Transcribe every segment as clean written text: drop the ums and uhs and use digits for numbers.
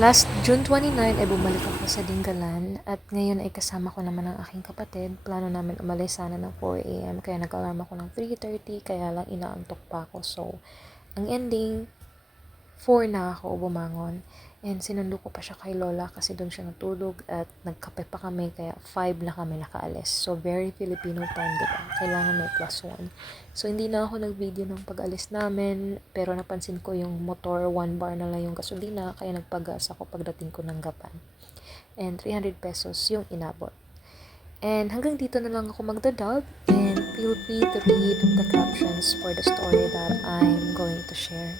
Last June 29 ay bumalik ako sa Dingalan at ngayon ay kasama ko naman ang aking kapatid. Plano namin umalis sana ng 4 a.m. kaya nag-alarm ako ng 3:30 kaya lang inaantok pa ako. So, ang ending, 4 na ako bumangon. And sinundo ko pa siya kay Lola kasi doon siya natulog at nagkape pa kami kaya 5 na kami nakaalis. So, very Filipino time, diba? Kailangan may +1. So, hindi na ako nag-video ng pag-alis namin pero napansin ko yung motor, 1 bar na lang yung gasolina kaya nagpagas ako pagdating ko ng Gapan. And 300 pesos yung inabot. And hanggang dito na lang ako magdadub and feel free to read the captions for the story that I'm going to share.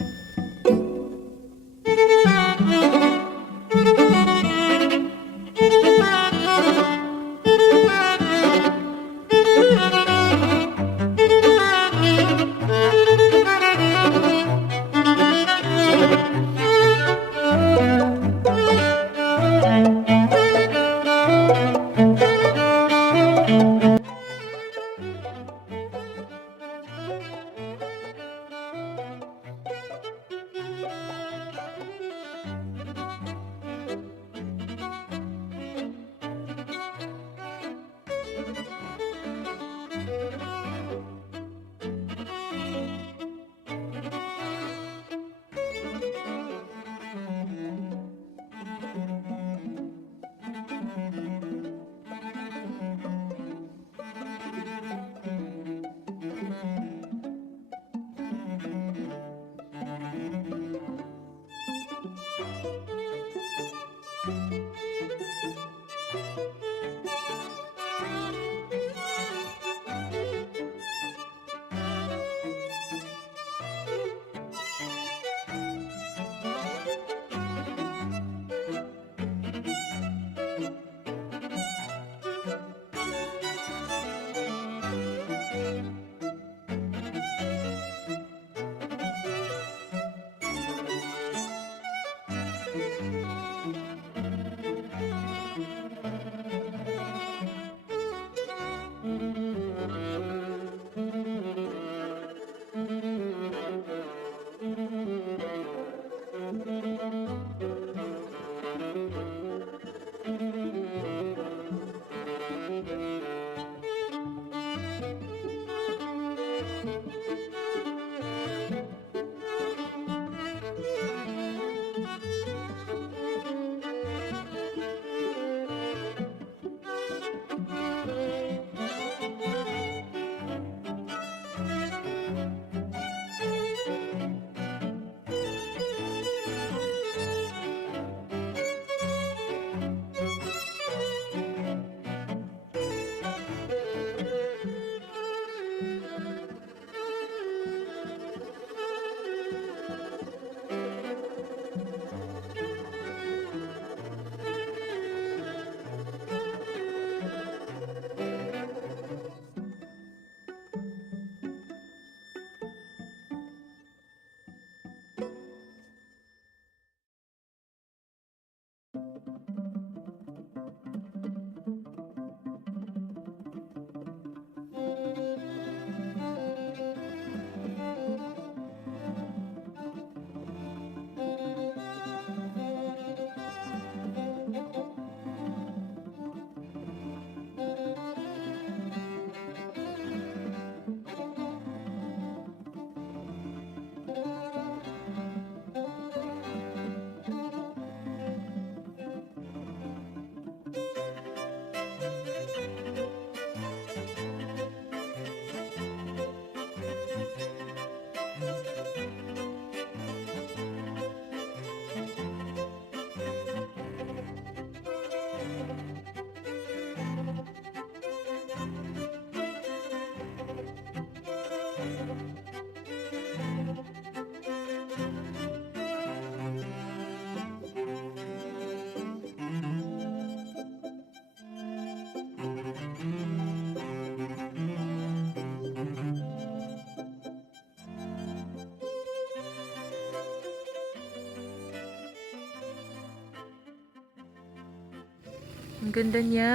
Ang ganda niya.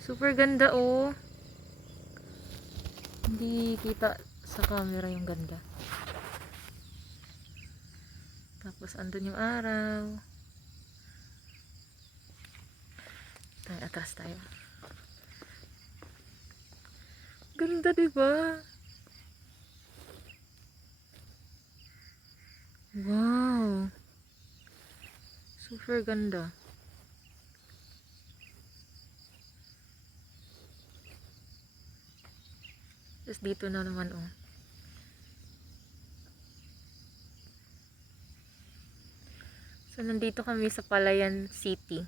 Super ganda oh. Hindi kita sa camera yung ganda. Tapos andun yung araw. Ay, atras tayo. Ganda, diba? Wow. Super ganda. Tapos dito na naman, oh. So, nandito kami sa Palayan City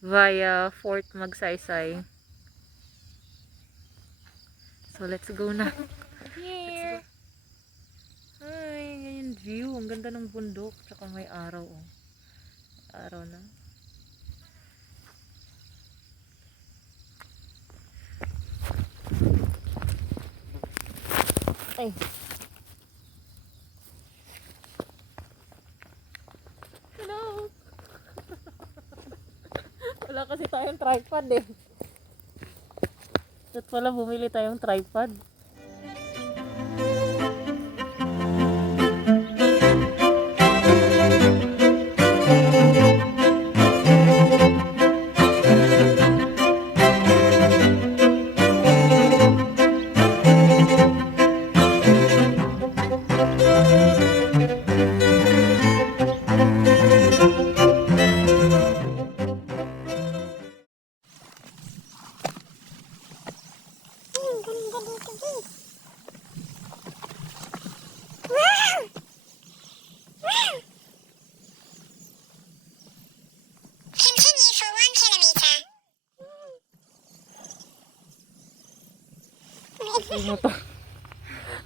via Fort Magsaysay. So, let's go na. Here! Ay, ganyan view. Ang ganda ng bundok. Tsaka may araw, oh. Araw na. Ay. Hello! Wala kasi tayong tripod eh. At pala bumili tayong tripod.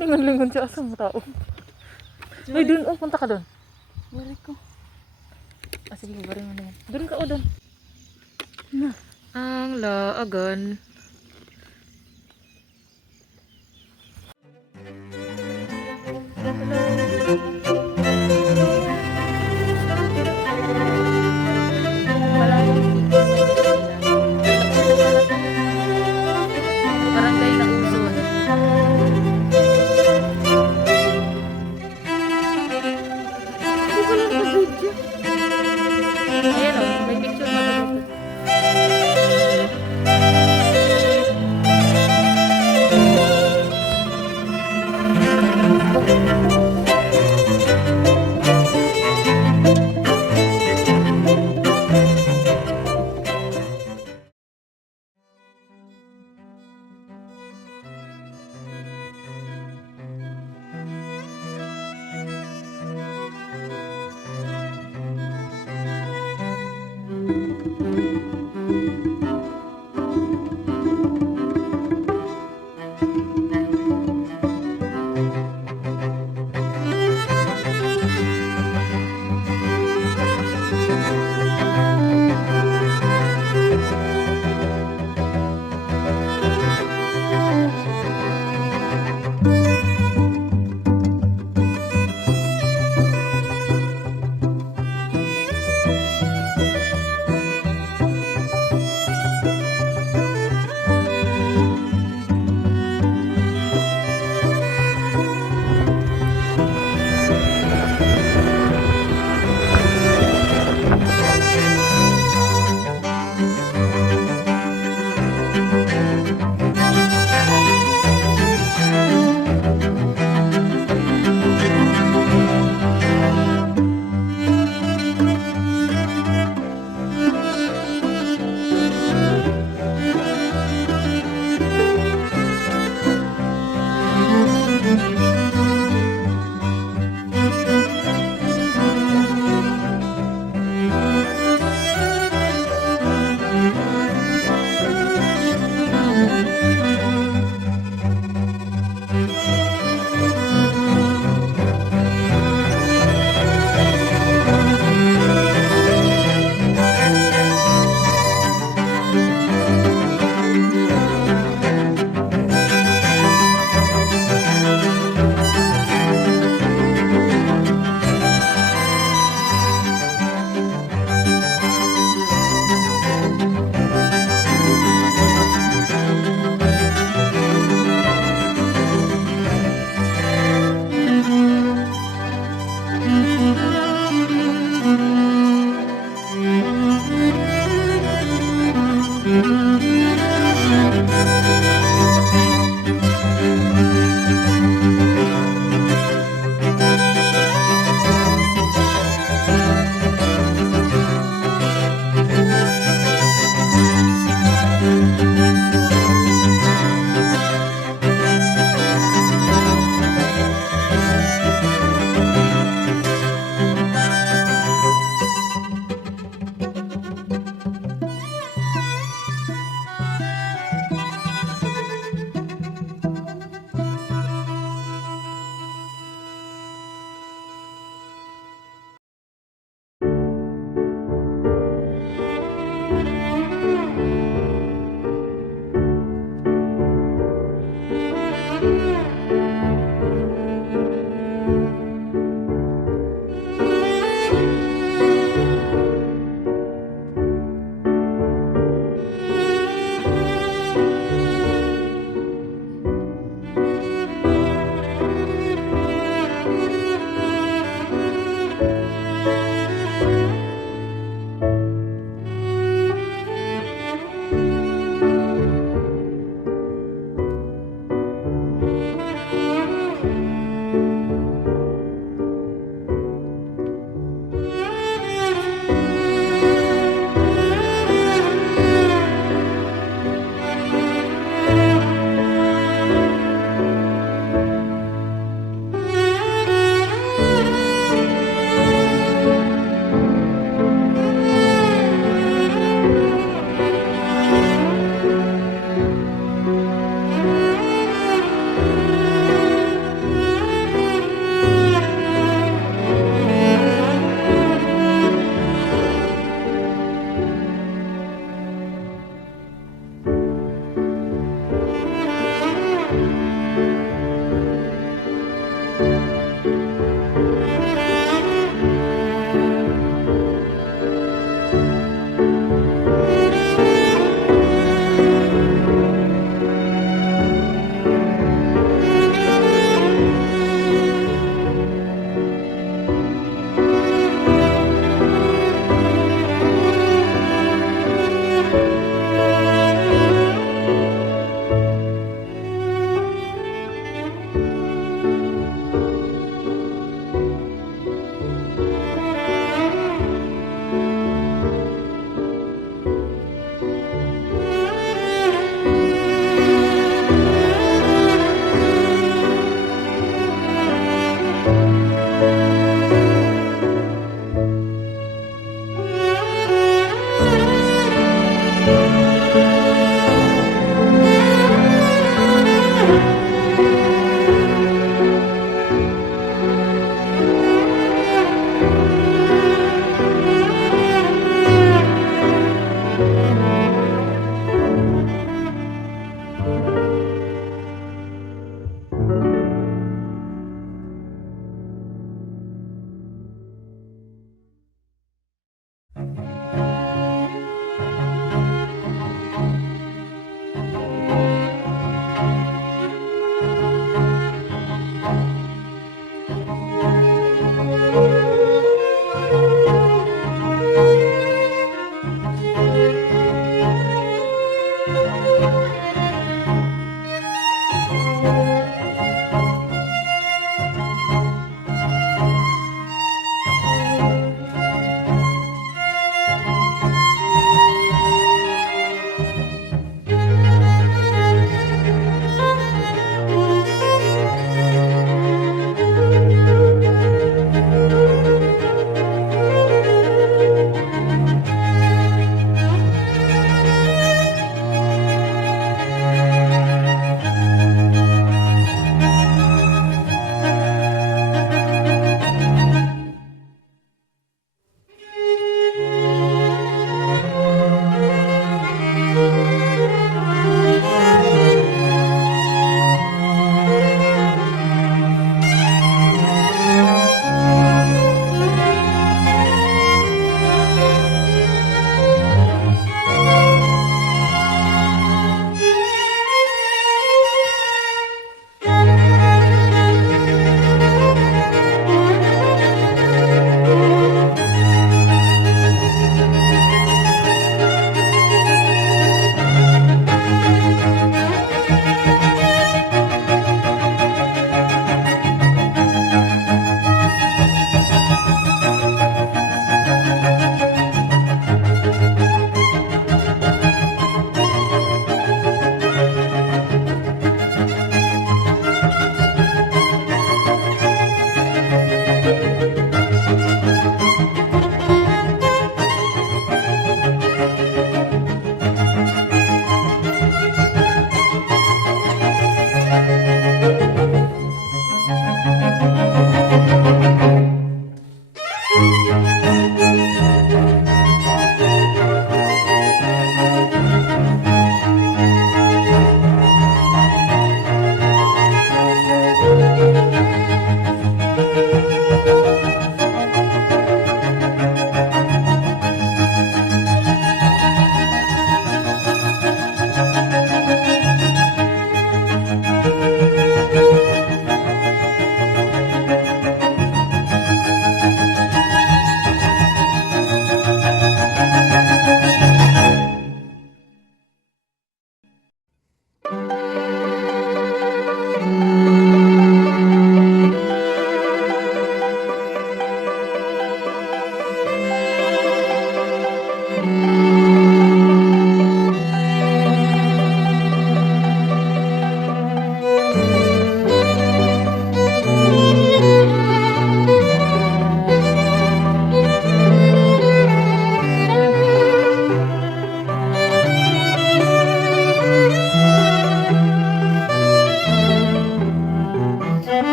Lingon-lingon siya sa mga tao. Ay, dun. Oh, punta ka dun. Bari ko. Ah, sige, bari mo na yan. Dun ka, oh, dun. Na. Ang laagan. Barangay na Uzon. Ayan o, may picture na ba dito?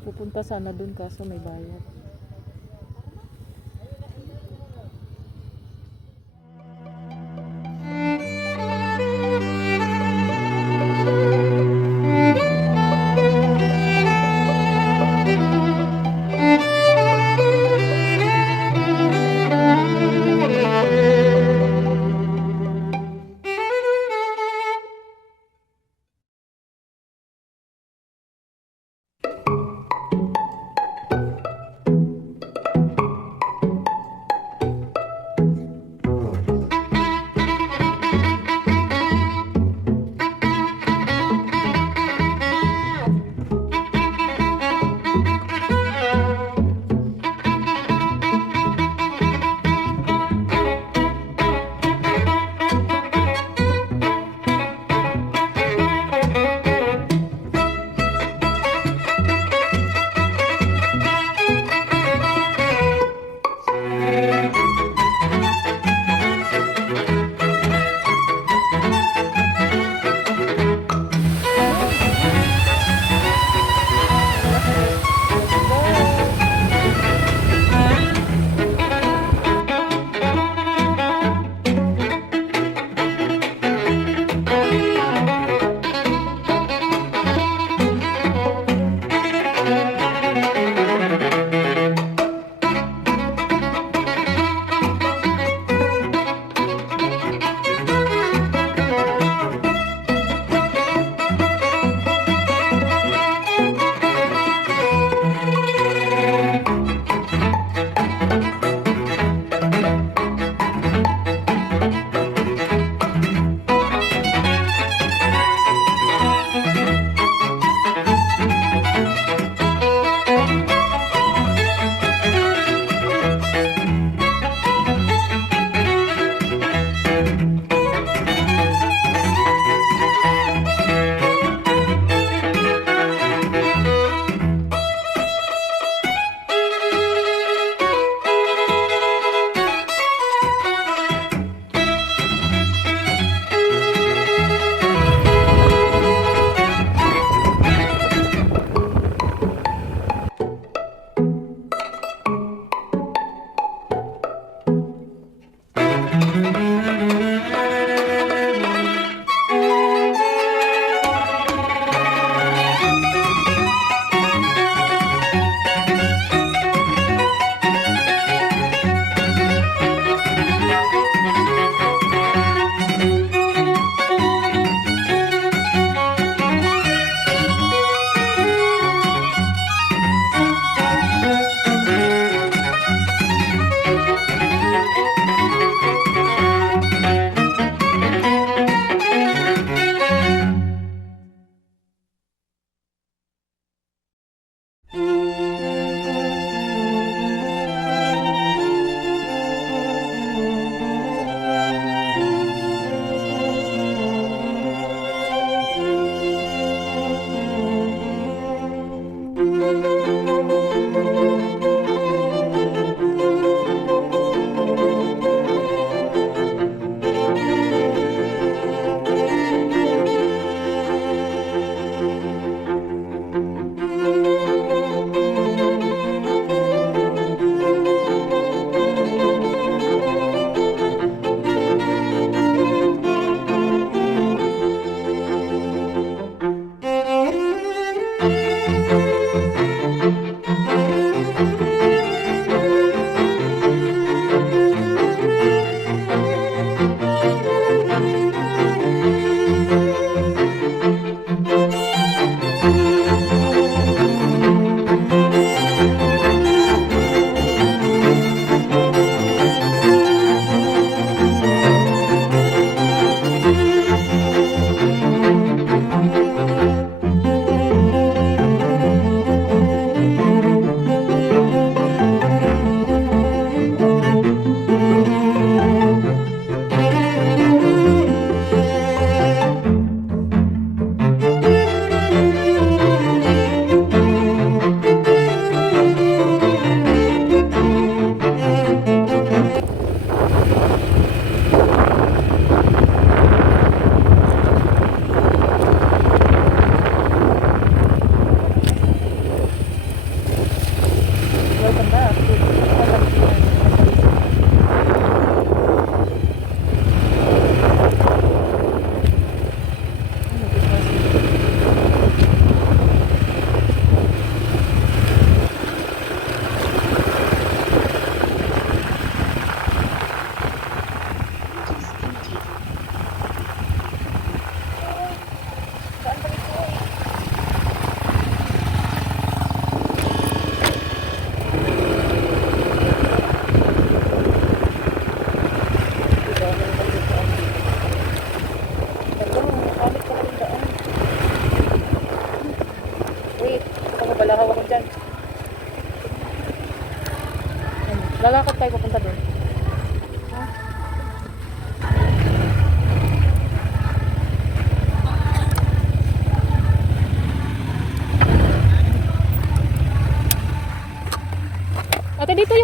Pupunta sana dun kaso may bayad.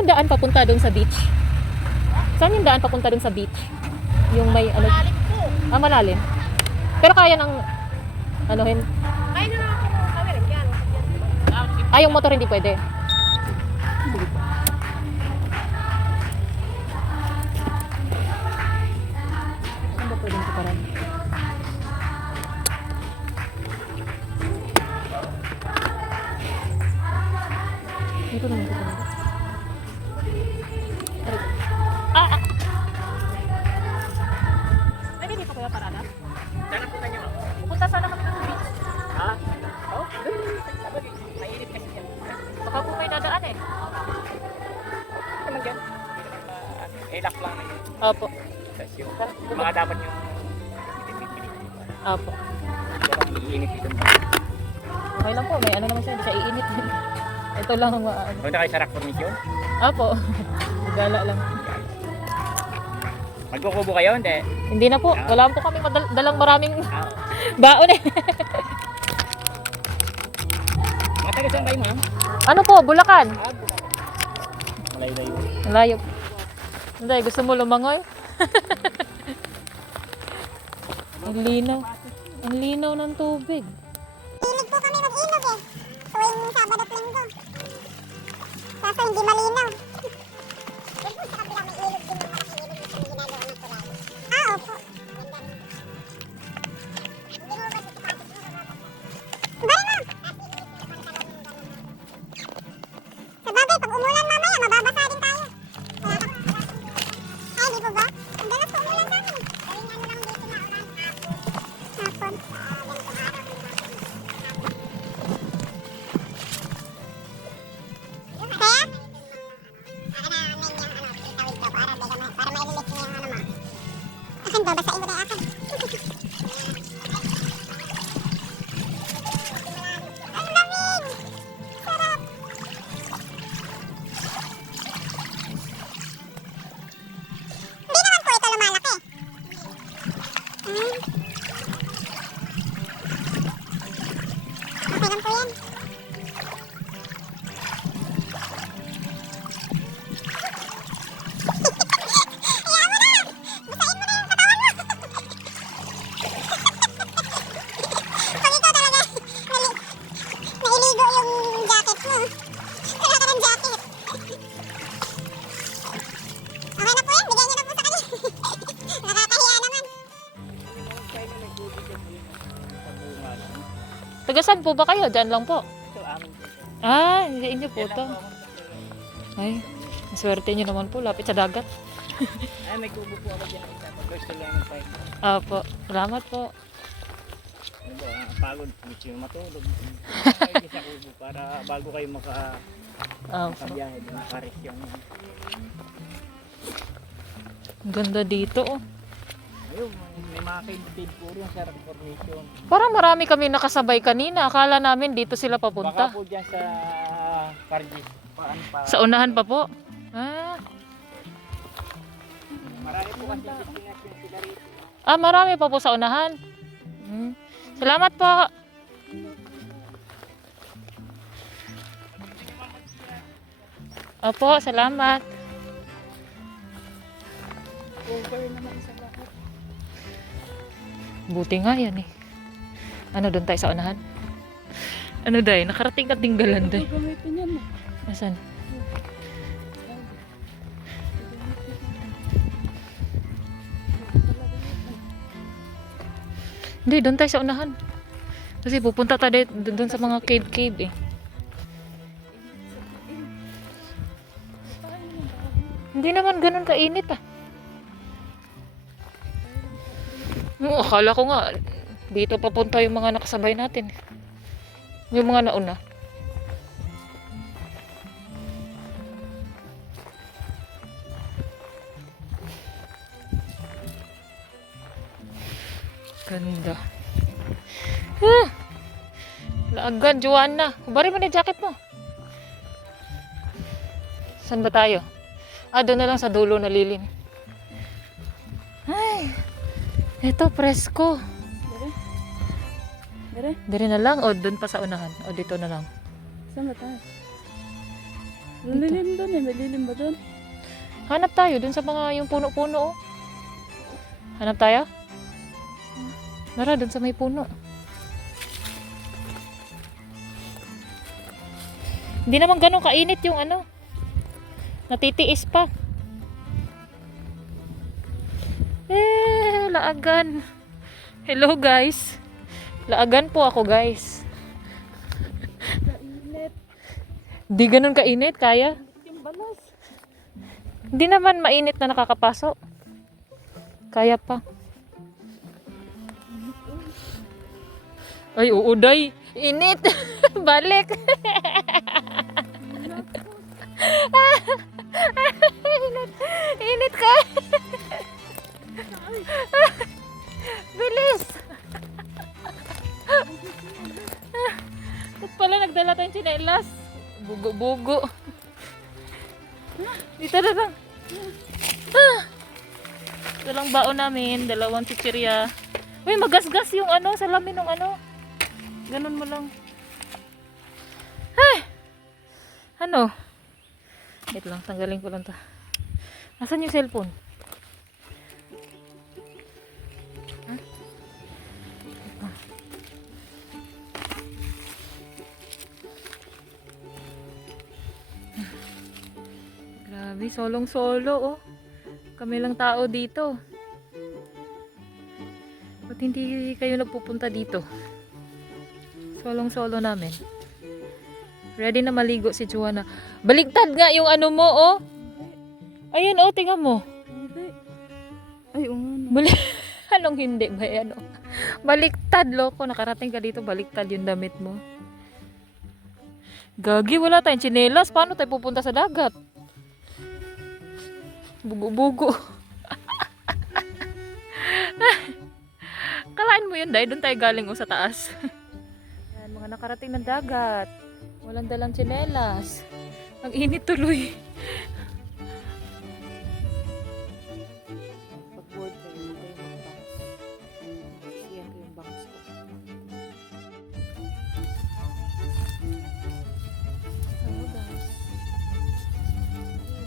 yung daan papunta doon sa beach? Saan yung daan papunta doon sa beach? Yung may ano? Malalim po. Ah, malalim. Pero kaya ng anuhin? Kaya na lang ako kawin yan. Ah, yung motor hindi pwede. Sige po. Saan ba pwedeng tuparan? Dito naman tuparan. Ah! Ah! Pwede dito kaya parada? Sana punta niyo ako. Punta sana kami ng beach. Ha? Oh, sabagay. Mainit kasi yan. Baka po may dadaan eh. Naman yan. Elak lang na yun. Opo. Tapos yung mga dapat yung pinipili. Opo. Pero ang iinit dito. Okay lang po, may ano naman siya, hindi siya iinit. Ito lang ang maano. Punta kayo sa rock formation. Opo. Gala lang. Magkukubo kayo, hindi? Hindi na po, wala po kami dalang maraming Ah, baon eh. mga taga saan kayo, ma'am? Ano po, Bulacan? Ah, malayo-layo. Malayo. Hindi, gusto mo lumangoy? Ang linaw. Ang linaw ng tubig. Hilig po kami mag-ilog eh. Tuwing Sabado at Linggo. Kaso hindi malinaw. Doon po sa kabila may ilog din yung malaking ilog na kami ginagawa ng tulay. Ah, opo. Ganda rin. Hindi mo ba sisipasok mo sa babasa? Bari na! At inulit yung pantalon yung gano'n. Sa bagay, pag umulan mamaya, mababasa din tayo. Wala ka. Ay, di po ba? Ang dalas po umulan sa amin. Gawing ano lang dito na ulan. Hapon. Ganitong araw. Kaya? Para maililit niya yung ano mo. Akin, babasain ko na akin. Ang lamig! Sarap! Hindi naman po ito lumalaki. Okay lang po yan. Hayaan mo na! Basahin mo na yung katawan mo! Pag ikaw talaga, nailigo yung jacket mo. Wala ka ng jacket. Okay na po yan, bigyan niyo na po sa kanya. Nakakahiya naman. Kayo na nagbibigyan mo yun sa bunga lang. Taga saan po ba kayo? Diyan lang po. Ito, amin po. Ah, hindi inyo po Yan to. lang po ako. Ay, swerte nyo naman po, lapit sa dagat. Ay, may kubo po ako dyan. Gusto lang mag-fight. Opo, salamat po. Ano ba, pagod. Gusto yung matulog. Kayo sa kubo para bago kayo Opo. makabiyahe. Makaris yung... Ganda dito oh. Ayun, may mga kaibigan po rin sa rock formation. Parang marami kami nakasabay kanina. Akala namin dito sila Baka papunta. po dyan sa Pargis. Sa unahan pa po. Ah, Marami po kasi destination sila rito. ah marami pa po sa unahan. Salamat po. Opo, salamat. Over naman sa lahat. Buti nga yan eh. Ano, doon tayo sa unahan? Ano day? Nakarating na tinggalan day. Gagamitin yan. Asan? Hindi, doon tayo sa unahan. Kasi pupunta tayo doon sa mga cave-cave eh. Hindi naman ganun kainit ah. Akala ko nga, dito papunta yung mga nakasabay natin. Yung mga nauna. Ganda. Laagan, Joanna. Bari mo na yung jacket mo. Saan ba tayo? Ah, doon na lang sa dulo na lilim. Ay, eto, presko. Dire? Dire? Dire na lang o doon pa sa unahan? O dito na lang? Saan ba tayo? Lilim doon eh. May lilim ba doon? Hanap tayo dun sa mga yung puno-puno. Oh. Hanap tayo? Nara, dun sa may puno. Hindi naman ganun kainit yung ano. Natitiis pa. Laagan. Hello guys. Laagan po ako guys. Kainit. Di ganun kainit, kaya? Yung balas. Hindi naman mainit na nakakapasok. Kaya pa. Ay, uuday. Init. Balik. Init. Init ka. Bilis. Ba't pala nagdala tayong tsinelas? Bugo-bugo. Dito na lang. Ito lang baon namin. 2 chichirya. Uy, magasgas yung ano, salamin ng ano. Ganun mo lang. Ay! Ano? Wait lang, tanggalin ko lang to. Nasaan yung cellphone? Huh? Grabe, solong-solo oh. Kami lang tao dito. Ba't hindi kayo nagpupunta dito? Solong-solo namin. Ready na maligo si Juana. Baligtad nga yung ano mo, oh. Ayan, oh, tingnan mo. Hindi. Ay, ano. Anong hindi ba yan, oh? Baliktad, loko. Nakarating ka dito, baliktad yung damit mo. Gagi, wala tayong tsinelas. Paano tayo pupunta sa dagat? Bugo-bugo. Kalain mo yun, dahil doon tayo galing sa taas. Yan, mga nakarating ng dagat. Walang dalang tsinelas. Ang init tuloy. Pag board kayo, huwag kayo mag-bangs. Sisiyan ko yung bangs ko. Hello guys. Okay.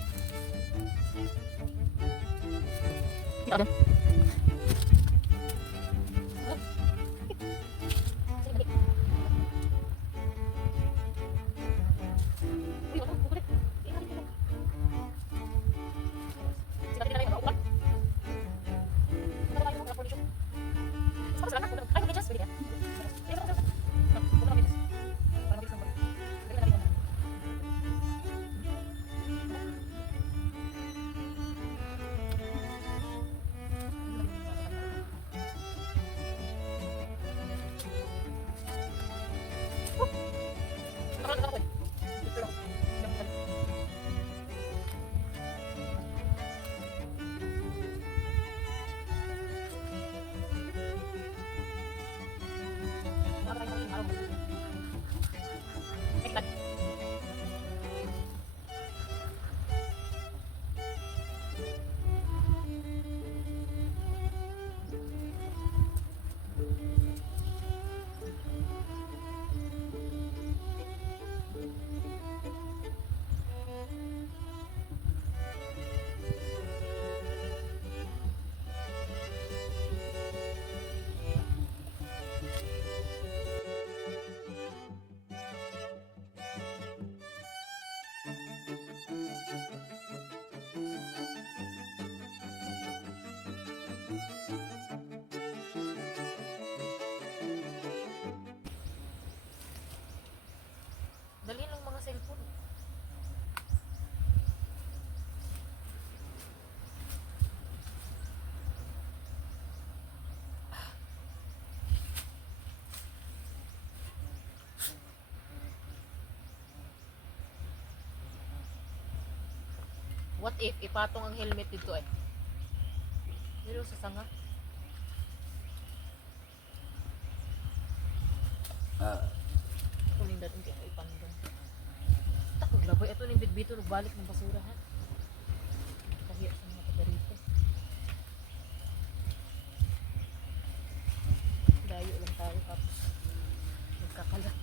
Dali lang mga cellphone. What if ipatong ang helmet dito eh? Pero sa sanga. Kunin natin kaya ipandong. Takog laboy. Ito yung bitbito. Nagbalik ng basura ha. Kahiya sa mga taga rito. Dayo lang tayo tapos nagkakalat.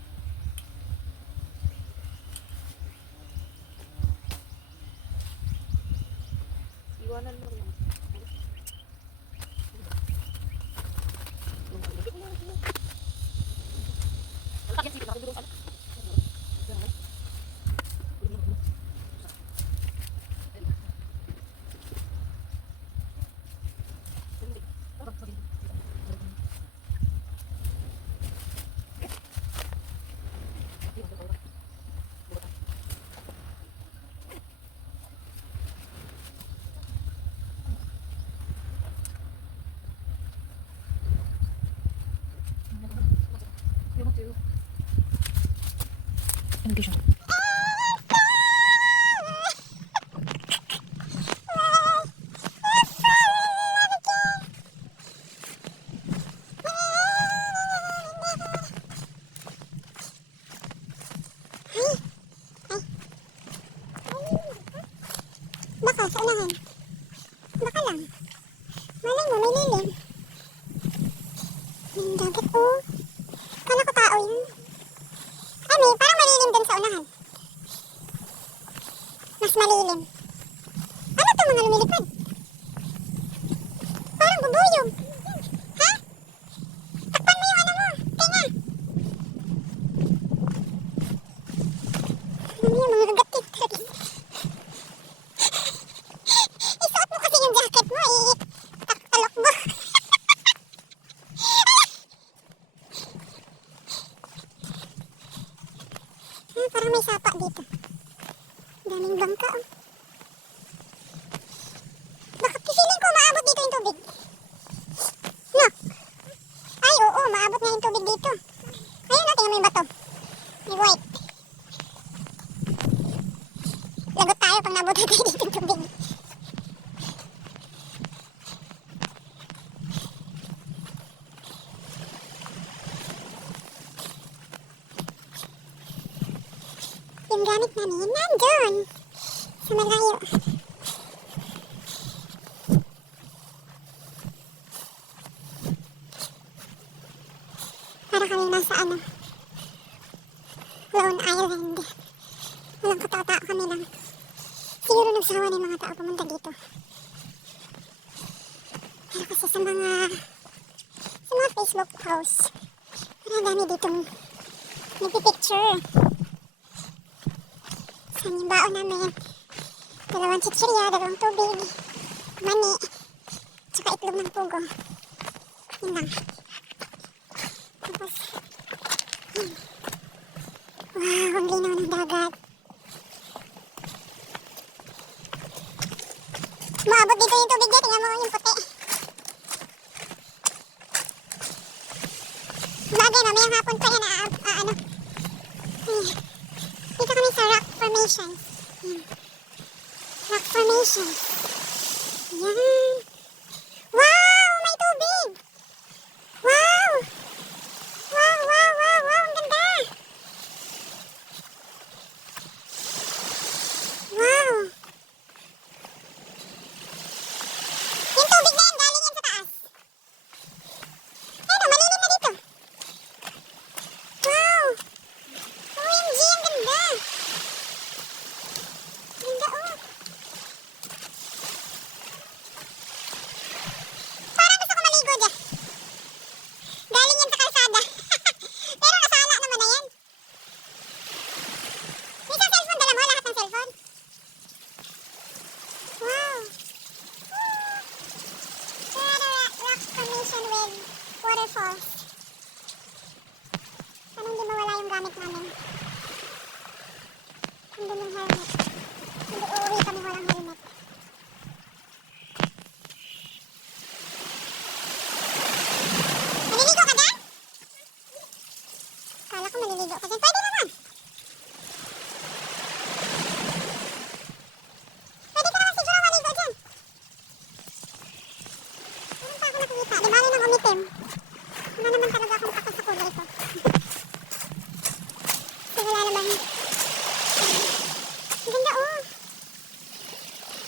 Hindi siya. Baka, sa unahan. Baka lang. Malay mo, may lilim. May dagat, oh. Kala ko tao yun. Ay, may parang malilim dun sa unahan. Mas malilim. Ano to mga lumilipad? Parang bubuyog. Ha? Takpan mo yung ano mo. Tinga. Ano yung mga gagatid? Isuot mo kasi yung jacket mo. Talok mo. Parang may sapa dito. Daming bangka, oh. Baka feeling ko maabot dito yung tubig. No? Ay, oo, maabot nga yung tubig dito. Ayun, tingnan mo yung bato. May white. Lagot tayo pag naabot tayo dito yung tubig. Yung gamit namin nandun sa malayo. Para kami nasa ano, Lone Island. Walang katao-tao kami lang. Siguro nagsawa na yung mga tao pumunta dito. Pero kasi sa mga Facebook posts, parang dami ditong nagpipicture. Saan yung baon namin? 2 chichirya, 2 tubig, mani, tsaka itlog ng pugo. Yun lang. Tapos, wow, ang linaw ng dagat. Maabot dito yung tubig niya, tingnan mo yung puti. Bagay, mamayang hapon pa yan, ano. Ay, dito kami sa rock formation. Yan. Rock formation. Yan. Wow! May tubig! Wow! Wow, wow, wow, wow! Ang ganda! Wow! Yung tubig na yan, galing yan sa taas. Ayun, malilim na dito. Wow! OMG, ang ganda! Ganda, oh! Parang gusto ko maligo dyan. Galing yan sa kalsada. Pero nasala naman na yan. May sa cellphone, dala mo lahat ng cellphone. Wow! Rock formation with waterfalls. Sana hindi mawala yung gamit namin. Nandun yung helmet. Hindi uuwi kami walang helmet. Maliligo ka dyan? Kala ko maliligo ka dyan. Pwede naman. Pwede ka naman siguro maligo dyan. Meron pa ako nakikita. Di bali nang umitim. Wala naman talaga akong paka sa kulay ko. Kasi wala naman. Ang ganda, oh.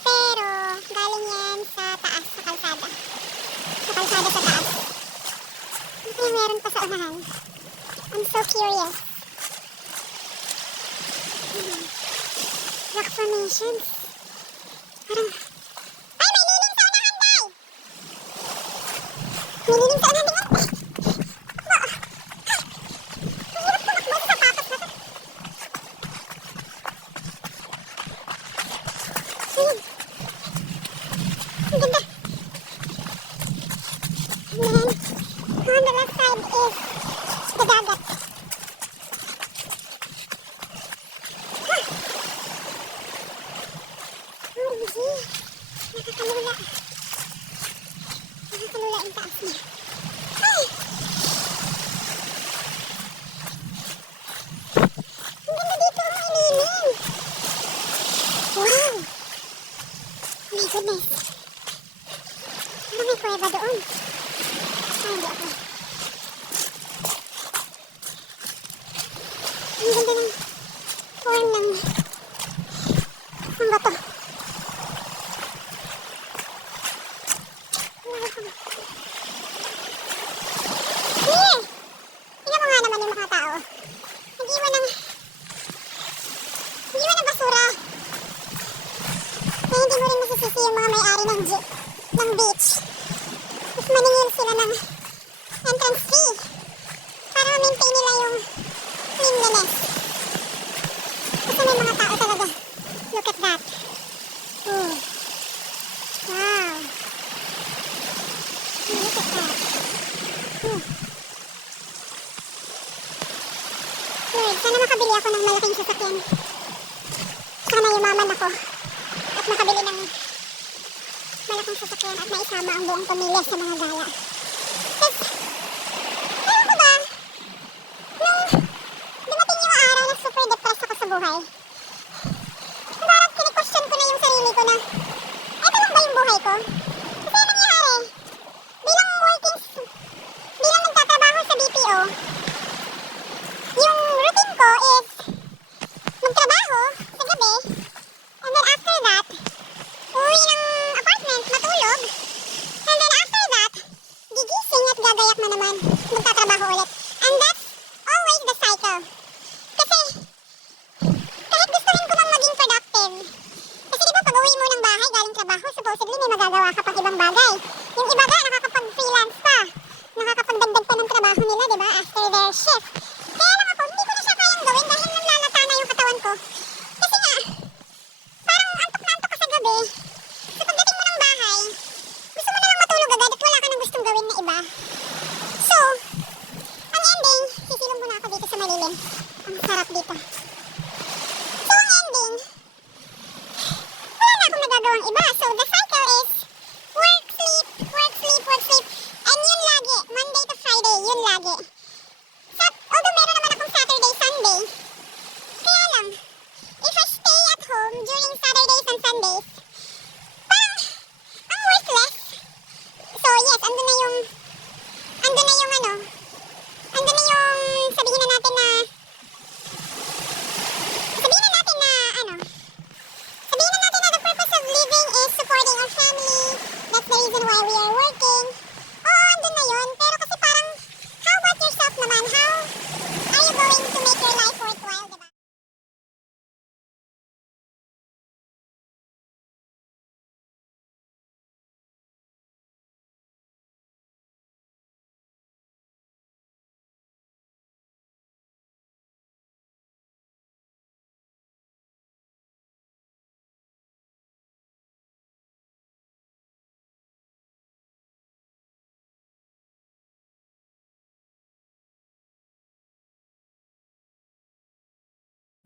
Pero galing yan sa taas, sa kalsada. Sa kalsada sa taas. Ano kaya meron pa sa unahan? I'm so curious. Rock formations. Parang... Ay, may lilim sa unahan, Day! May lilim sa unahan, tingnan. Ang hirap tumakbo sa sapatos na to. Ayun. Ang ganda. And then, on the left side is the dagat. OMG. Nakakalula. Nakakalula yung taas niya. entrance fee para ma-maintain nila yung cleanliness. Kasi may mga tao talaga. Look at that. Ooh. Wow. Look at that. Ooh. Lord, sana makabili ako ng malaking sasakyan. Sana yumaman ako at makabili ng malaking sasakyan at maisama ang buong pamilya sa mga gala. Kasi, ewan ko ba, nung dumating yung araw na super depressed ako sa buhay, parang kine-question ko na yung sarili ko na, eto lang ba yung buhay ko? Kasi anong nangyari? Bilang nagtatrabaho sa BPO, yung routine ko is magtrabaho sa gabi, and then after that, uwi ng apartment, matulog, and then after that, gigising at gagayak na naman, magtatrabaho ulit. And that's always the cycle. Kasi, kahit gustuhin ko mang maging productive, kasi diba pag uwi mo ng bahay galing trabaho, supposedly may magagawa ka pang ibang bagay. Yung iba nga, nakakapag-freelance pa, nakakapagdagdag pa ng trabaho nila, diba, after their shift. Kaya lang ako, hindi ko na siya kayang gawin dahil nanlalata na yung katawan ko. Kasi nga, parang antok na antok ka sa gabi. So pagdating mo ng bahay, gusto mo na lang matulog agad at wala ka nang gustong gawin na iba. So, ang ending, sisilong muna ako dito sa malilim. Ang sarap dito. So ang ending, wala na akong nagagawang iba. So the cycle is work, sleep, work, sleep, work, sleep. And yun lagi, Monday to Friday, yun lagi. Although meron naman akong Saturday, Sunday. Kaya lang, if I stay at home during Saturdays and Sundays, parang, ang worthless. So yes, andun na yung sabihin na natin na, the purpose of living is supporting our family. That's the reason why we are working. Oo, andun na yun. Pero kasi parang, how about yourself naman? How are you going to make your life worthwhile, diba?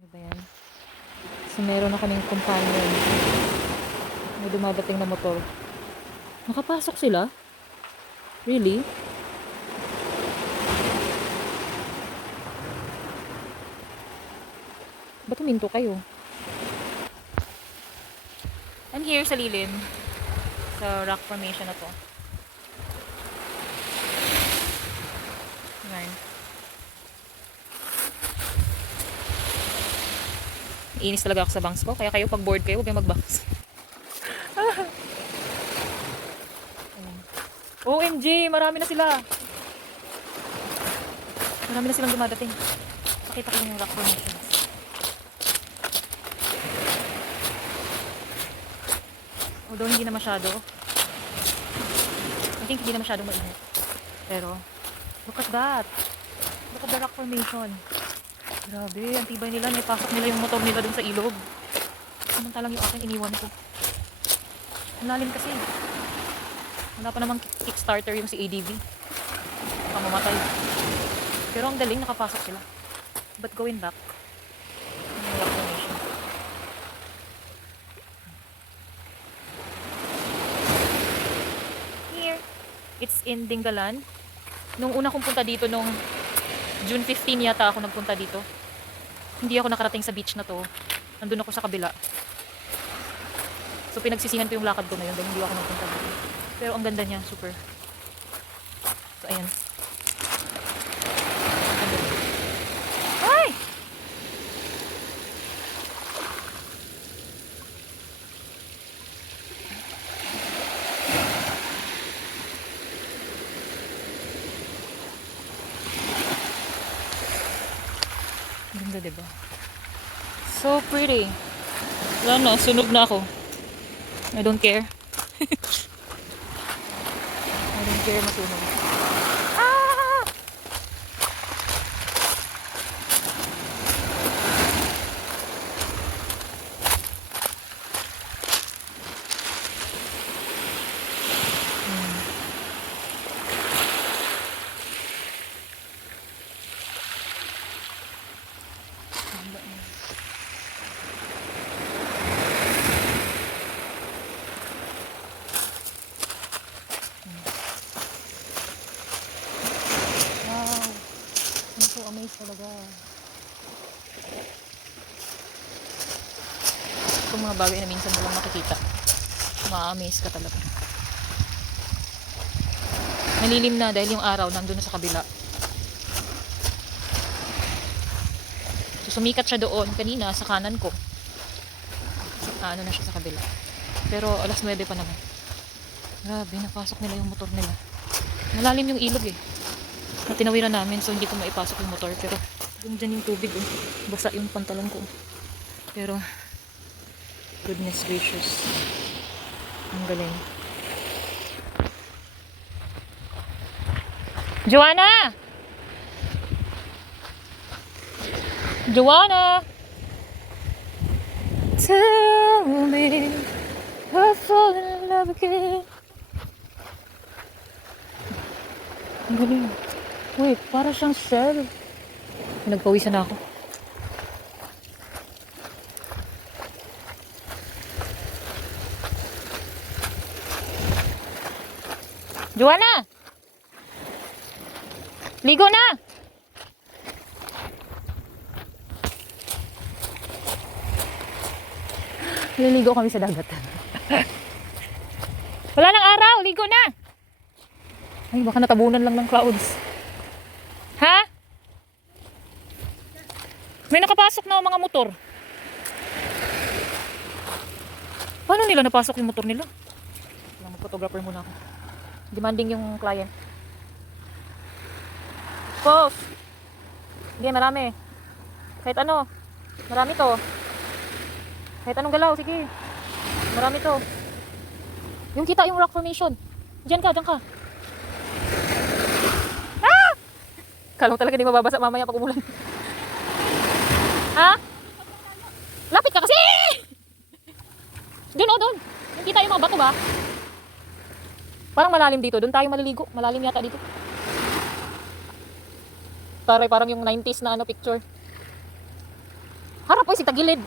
Ano ba yan? So, meron ako ng companion. May dumadating na motor. Nakapasok sila? Really? Ba't huminto kayo? I'm here sa lilim. Sa rock formation na to. Ayan. Inis talaga ako sa bangs ko. Kaya kayo pag bored kayo, huwag kayong mag-bangs. OMG! Marami na sila! Marami na silang dumadating. Pakita ko yung rock formations. Although hindi na masyado. I think hindi na masyadong mainit. Pero, look at that! Look at the rock formation. Grabe, ang tibay nila. Naipasok nila yung motor nila dun sa ilog. Samantalang yung akin, iniwan ko. Ang lalim kasi. Wala pa namang kickstarter yung si ADV. Baka mamatay. Pero ang galing, nakapasok sila. But going back, yung rock formation. Here, it's in Dingalan. Nung una kong punta dito, nung June 15 yata ako nagpunta dito. Hindi ako nakarating sa beach na to. Nandun ako sa kabila. So pinagsisihan ko yung lakad ko na yun dahil hindi ako nagpunta dito. Pero ang ganda niya, super. So ayan. Ay! Ganda, diba? So pretty. Wala na, sunog na ako. I don't care. I don't care masunog. Ah! Nakaka-amaze talaga. Itong mga bagay na minsan mo lang makikita. Ma-amaze ka talaga. Malilim na dahil yung araw nandun na sa kabila. So, sumikat siya doon kanina sa kanan ko. Ano na siya sa kabila. Pero alas 9 pa naman. Grabe, napasok nila yung motor nila. Malalim yung ilog eh. Na tinawiran namin so hindi ko maipasok yung motor. Pero yung dyan yung tubig oh. Basa yung pantalon ko. Pero goodness gracious. Ang galing. Joanna! Joanna! Tell me I've fallen in love again. Ang galing. Wait, para siyang shell. Nagpawisan na ako. Joanna! Ligo na! Liligo kami sa dagat. Wala nang araw, ligo na! Ay, baka natabunan lang ng clouds. Ha? May nakapasok na mga motor. Paano nila napasok yung motor nila? Mag-photographer muna ako. Demanding yung client. Post! Hindi, marami. Kahit ano. Marami to. Kahit anong galaw, sige. Marami to. Yung kita yung rock formation. Diyan ka, diyan ka. Ah! Kala ko talaga di mababasa mamaya pag umulan. Ha? Lapit ka kasi! Doon o, doon. Yung kita yung mga bato ba? Parang malalim dito. Doon tayo maliligo. Malalim yata dito. Taray, parang yung 90s na ano picture. Harap po, si tagilid.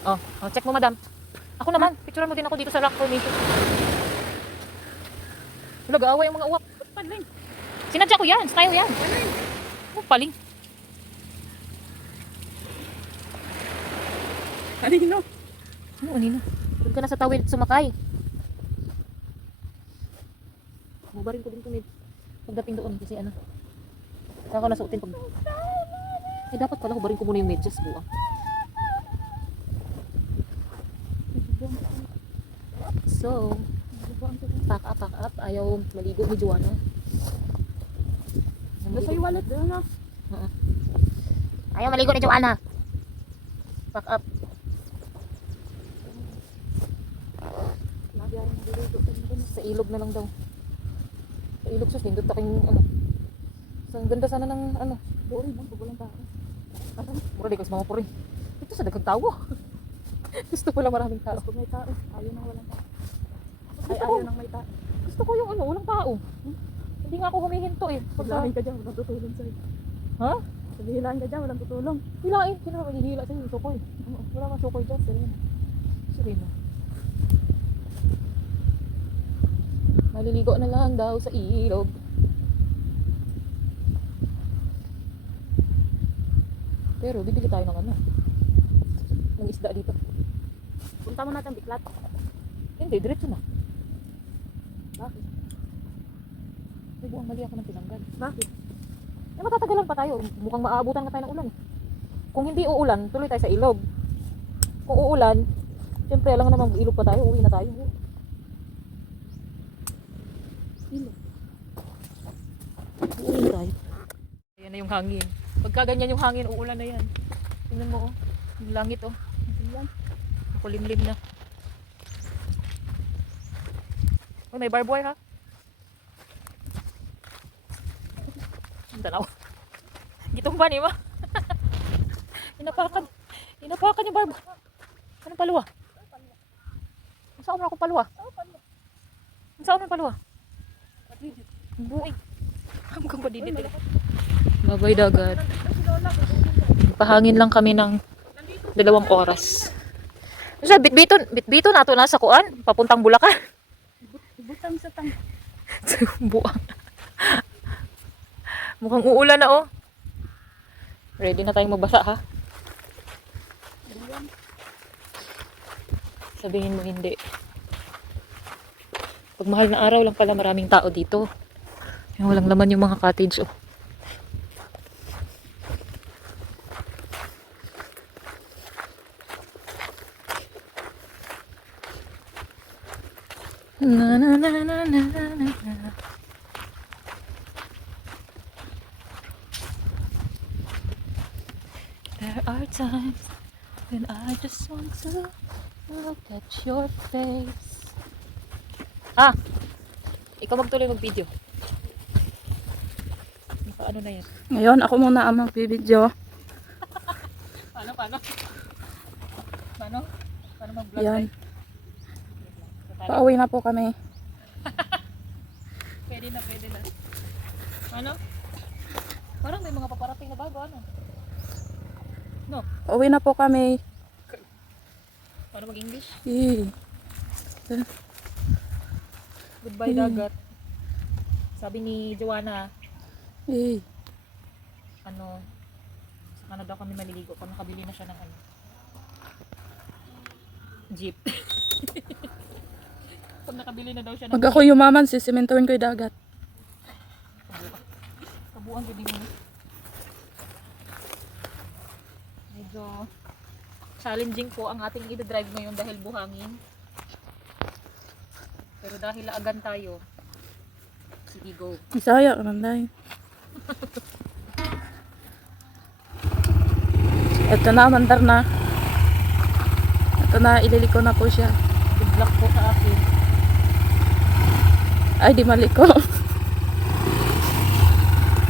Oh, check mo madam. Ako naman, picturean mo din ako dito sa rock formation. Wala, gaaway yung mga uwak. Paling. Sinadya ko yan, style yan. Oh, paling. Kanino? Ano, anino? Doon ka na sa tawid sumakay. Bubarin ko din ito, pagdating doon kasi ano. Saka ko nasuotin pag... Eh, dapat pala hubarin ko muna yung medyas buwang. So, pack up. Ayaw maligo ni Joanna. Nasa yung wallet doon na. Ayaw maligo ni Joanna. Pack up. Sa ilog na lang daw. Sa ilog sus, nindot aking ano. So, ang ganda sana ng ano. Doon mo, walang tao. Mura di ko sa mga puri. Ito sa daghang tao. Gusto ko lang maraming tao. Gusto may tao. Ayaw nang walang tao. Ay, Gusto ko. ayaw nang may tao. Gusto ko yung ano, walang tao. Hindi nga ako humihinto eh. Paglahin ka dyan, walang tutulong sa'yo. Ha? Sabihilaan ka dyan, walang tutulong. Hilain. Sino naman maghihila sa'yo? Sukoy. Wala nga sukoy dyan. Serena. Maliligo na lang daw sa ilog. Pero bibili tayo ng ano. Ng isda dito. Punta mo natin biklat. Hindi, diretso na. Bakit? May buwang mali ako ng tinanggal. Bakit? Eh, matatagalan pa tayo. Mukhang maaabutan na tayo ng ulan eh. Kung hindi uulan, tuloy tayo sa ilog. Kung uulan, siyempre alam nga naman ilog pa tayo, uwi na tayo. Ilog. Uwi na tayo. Ayan na yung hangin. Pagka ganyan yung hangin, uulan na yan. Tingnan mo oh. Yung langit oh. Yan. Makulimlim na. Uy, may barbed wire ha? Ang dalaw. Gitong ba ni ma? Inapakan. Inapakan yung barb. Anong paluwa? Saan mo ako paluwa? Saan mo paluwa? Buhay. Hanggang padidit nila. Babay dagat. Pahangin lang kami ng 2 oras. Sa bitbiton ato na sa kuan, papuntang Bulacan. Butang sa tang. Buang. Mukhang uulan na oh. Ready na tayong mabasa ha? Sabihin mo hindi. Pag mahal na araw lang pala maraming tao dito. Yung walang laman yung mga cottage oh. Na na na na na na na. There are times when I just want to look at your face. Ah! Ikaw magtuloy mag-video. Ano na yan? Ngayon, ako muna ang magbibideo. Paano? Paano mag-vlog Yan. tayo? Pauwi na po kami. Pwede na. Ano? Parang may mga paparating na bago, ano? No? Pauwi na po kami. Paano mag-English? Goodbye, dagat. Sabi ni Joanna, ano, sa Canada kami maliligo kung nakabili na siya ng ano, jeep. Pag nakabili na daw siya ng Pag ako yumaman, sisimentoin ko yung dagat. kabuang gabi mo. Medyo challenging po ang ating i-drive ngayon dahil buhangin. Pero dahil laagan tayo, sige go. Isaya ka nanday. Ito na, mandar na. Ito na, ililiko na po siya. Good luck po sa akin. Ay, di maliko.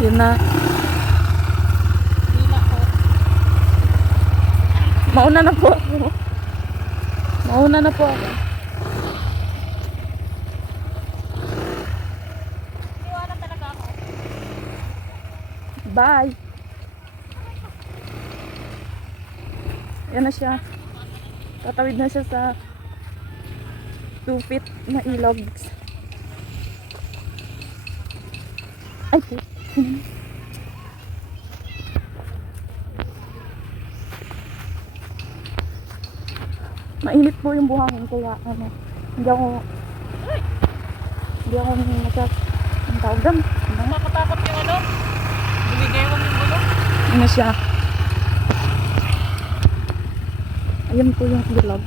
Yun na. Hindi na po. Mauna na po ako. Mauna na po ako. Iniwanan talaga ako. Bye. Yan na siya. Tatawid na siya sa 2 feet na ilog. Ay, mainit po yung buhangin kaya ano, hindi ako masyad ang tawag dyan. Nakakatakot yung ano? Bumigaywang yung gulo. Ano siya? Ayan po yung ilog.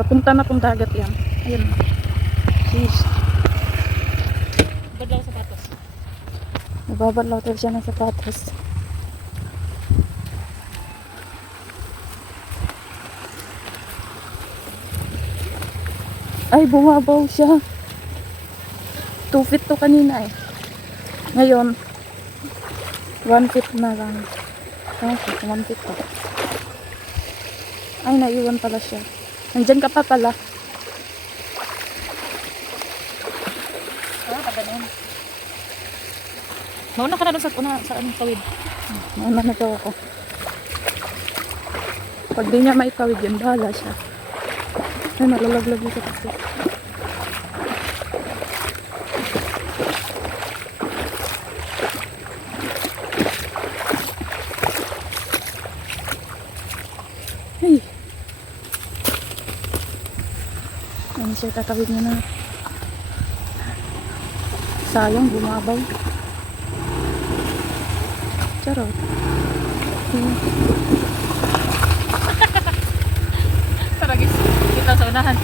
Papunta na pong dagat yan. Ayan. Jeez. Badlaw sa patos. Nababalaw daw siya ng sapatos. Ay, bumabaw siya. 2 feet to kanina eh. Ngayon, 1 feet na lang. 1 feet to. Ay, naiwan pala siya. Nandyan ka pa pala. Ah, kaganon. Mauna ka na doon sa anong tawid. Mauna na daw ako. Pag di niya maitawid yun, bahala siya. Ay, malalaglag ito kasi. Ay. Ano siya, tatawid niya na. Sayang, bumabaw. Charot. Taragis. Kita sa unahan.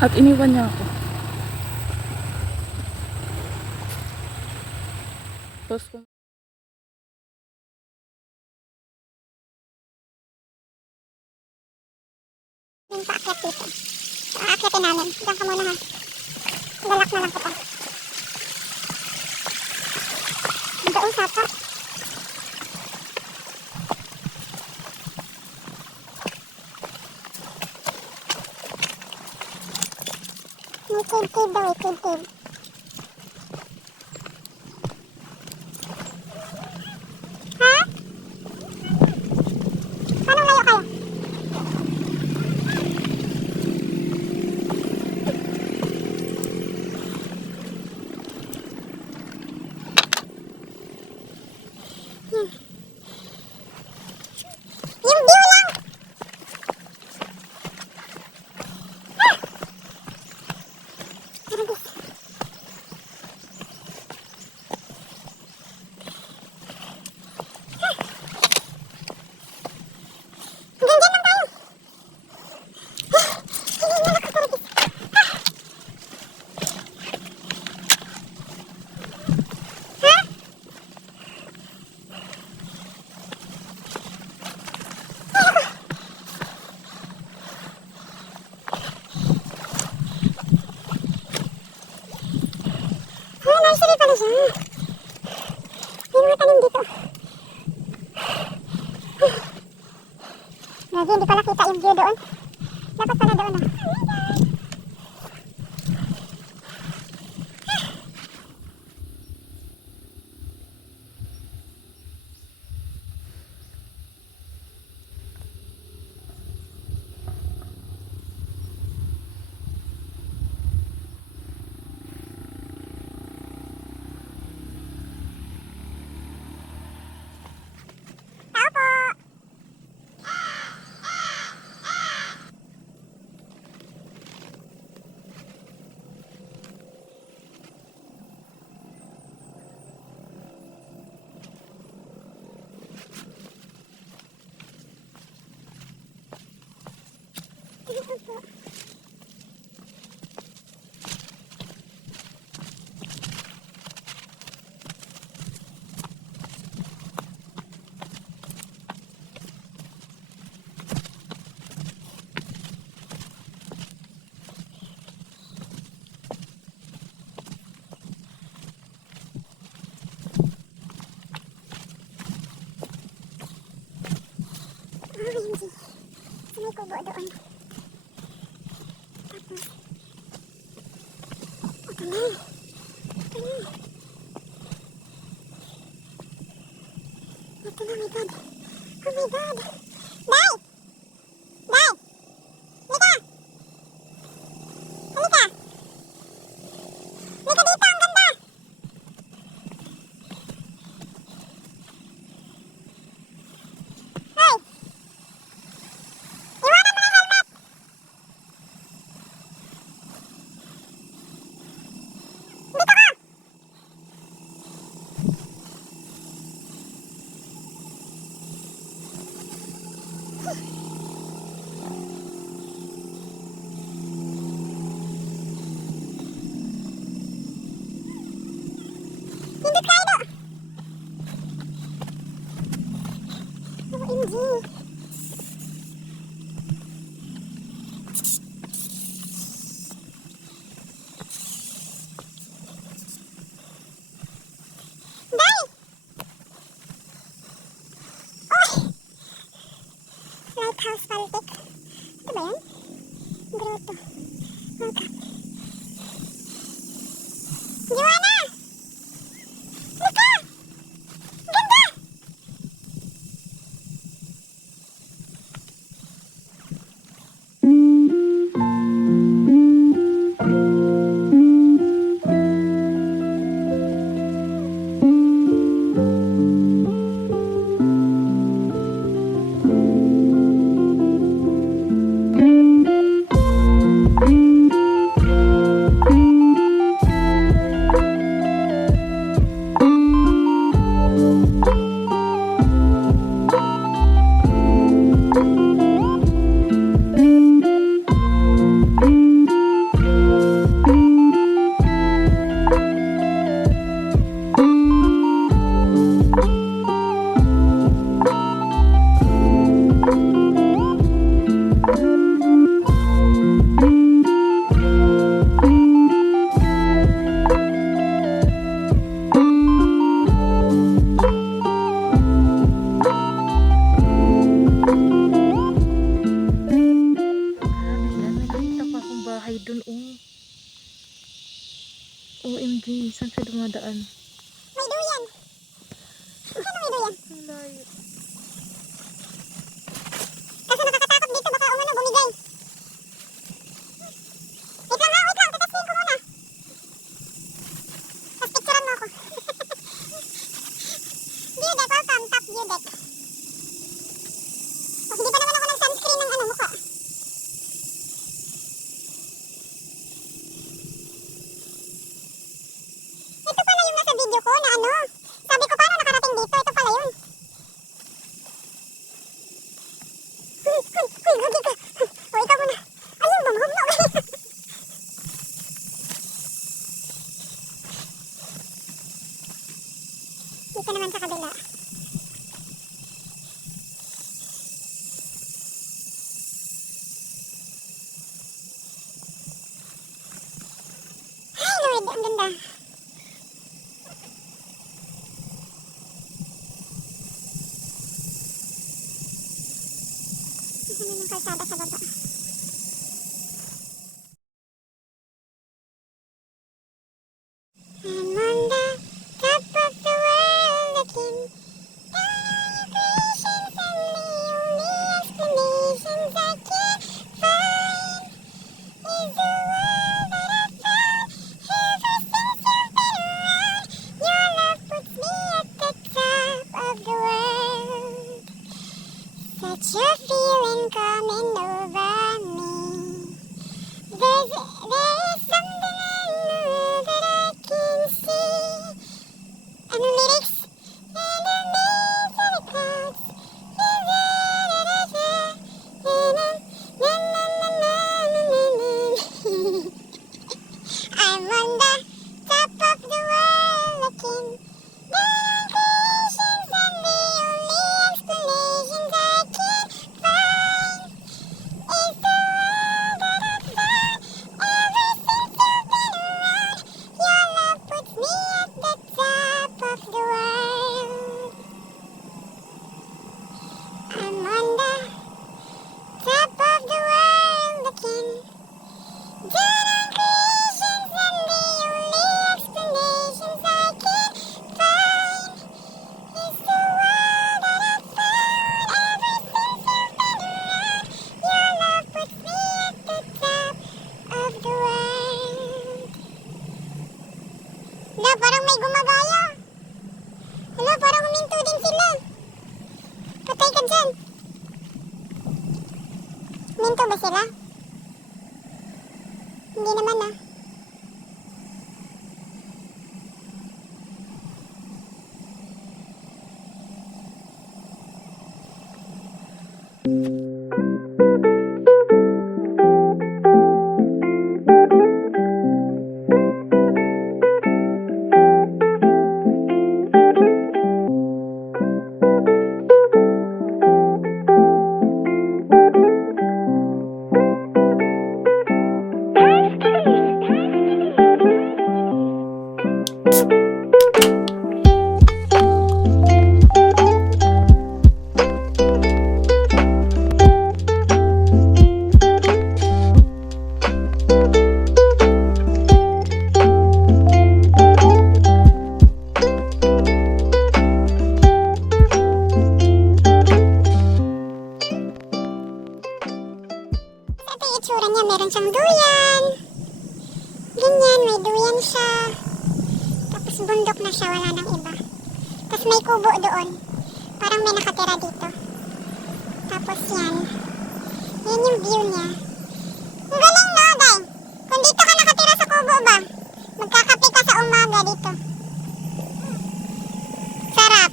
At iniwan niya ako. Tapos kung Yung paakyat dito. Aakyatin namin. Diyan ka muna ha. Lalak na lang kita. Doon sapa. May cave daw eh, cave. Ha? Paano layo kayo? siya. May mga tanim dito. Lagi, hindi pala kita yung view doon. Dapat pala doon, oh. Tao po! OMG. Sa may kubo doon. Tapos, ito na. Ito na. Ito na, my God. Oh my God. Day! Day! Halika! Halika! Halika dito, ang ganda! Hoy! Iwanan mo yung helmet! Dito ka! Hindi kayo do! OMG! Day! Uy! Lighthouse Baltic. Ito ba yan? Grotto. Okay. Joanna! Halika! Ganda! Grabe yan, may nakita pa akong bahay dun, oh. OMG, saan siya dumadaan? May duyan! Ano may duyan? Ang layo. Kaso nakakatakot dito, baka umano bumigay. Wait lang ha, wait lang. Tetestingin ko muna. Tapos picturean mo ako. View deck, welcome. Top view deck. Oh, hindi pa naman ako ng sunscreen ng mukha. Ito pala yung nasa video ko na ano. Sabi ko paano nakarating dito. Ito pala yun. Uy, gagi ka. O, ikaw muna. Ayun, bumablo. Dito naman sa kabila. Ay, Lord, ang ganda. baba. I'm on the top of the world looking down on creations, and the only explanations I can find is the world that I found ever since you've been around. Your love puts me at the top of the world. Such a feeling coming over me. There is something in the world that I can see. And the lyrics and the names and the clouds. I'm on the top of the world looking down on creations, and the only explanations I can find is the world that I found ever since you've been around. Your love puts me at the top of the world. I'm on the top of the world looking down on creations, and the only explanations I can find is the world that I found ever since you've been around. Your love puts me at the top of the world. Hala, parang may gumagaya. Hala, parang huminto din sila. Patay ka dyan. Huminto ba sila? Hindi naman ah. Ito yung itsura niya, meron siyang duyan. Ganyan, may duyan siya. Tapos bundok na siya, wala nang iba. Tapos may kubo doon. Parang may nakatira dito. Tapos yan. Yan yung view niya. Ang galing no, day. Kung dito ka nakatira sa kubo ba, magkakape ka sa umaga dito. Sarap.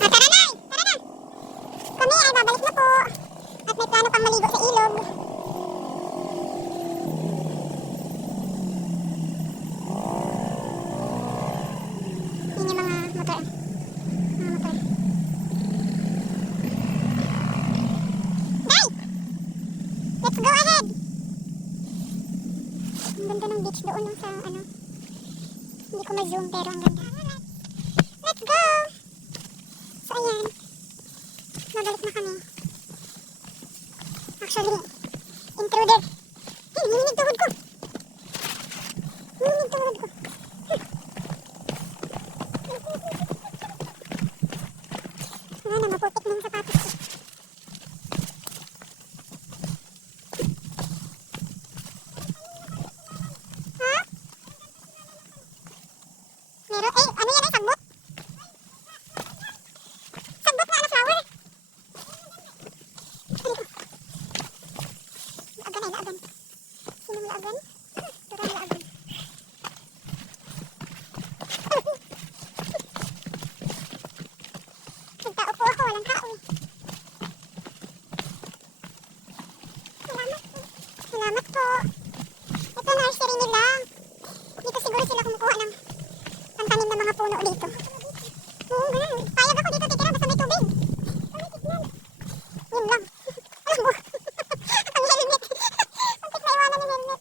Tara na! Tara na! Kami ay babalik na po. At may plano pang maligo sa ilog. Yun yung mga motor. Mga motor. Day! Let's go ahead! Ang ganda ng beach doon sa ano. Hindi ko ma-zoom pero ang ganda. Let's go! So ayan. Mabalik na kami. Actually, intruder. Hinihinig tuhod ko. Hinihinig tuhod ko. Wala na, maputik na yung sapatos ko. Ha? Meron, ano yan sagbot? Sagbot na, flower. Laagan ay laagan. Sinong laagan? Turang laagan. Nagtao po ako, walang tao eh. Salamat po. Salamat po. Ito nursery nila. Dito siguro sila kumukuha ng pangtanim ng mga puno dito. Oo, ganun. Payag ako dito titira basta may tubig. Yun lang. Alam mo. Ang helmet. Antik na iwanan yung helmet.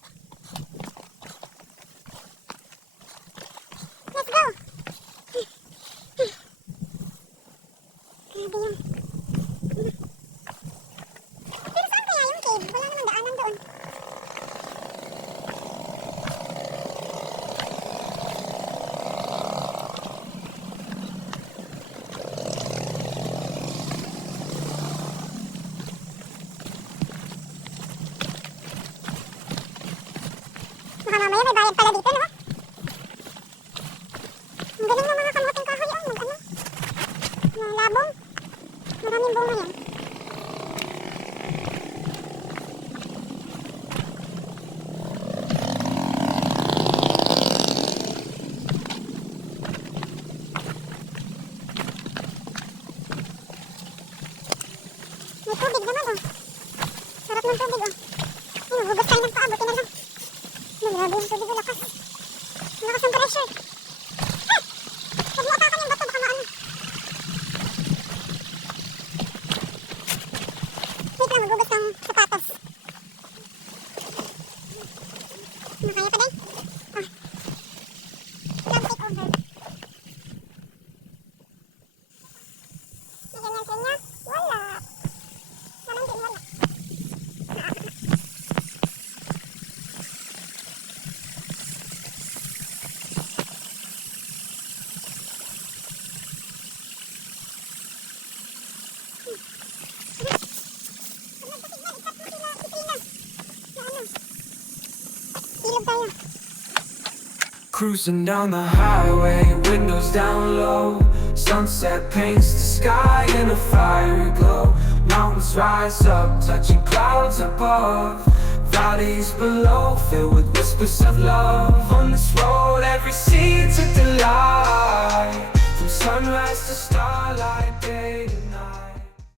pressure. Ah! Huwag mo atakan yung bato, baka maano. Wait lang, magugas ng sapatos. Makaya pa din? Ah. Don't take over. May ganyan sa inyo? Wala. Naman din, wala. Ilog tayo. Cruising down the highway, windows down low. Sunset paints the sky in a fiery glow. Mountains rise up, touching clouds above. Valleys below, filled with whispers of love. On this road, every seed's a delight. From sunrise to starlight.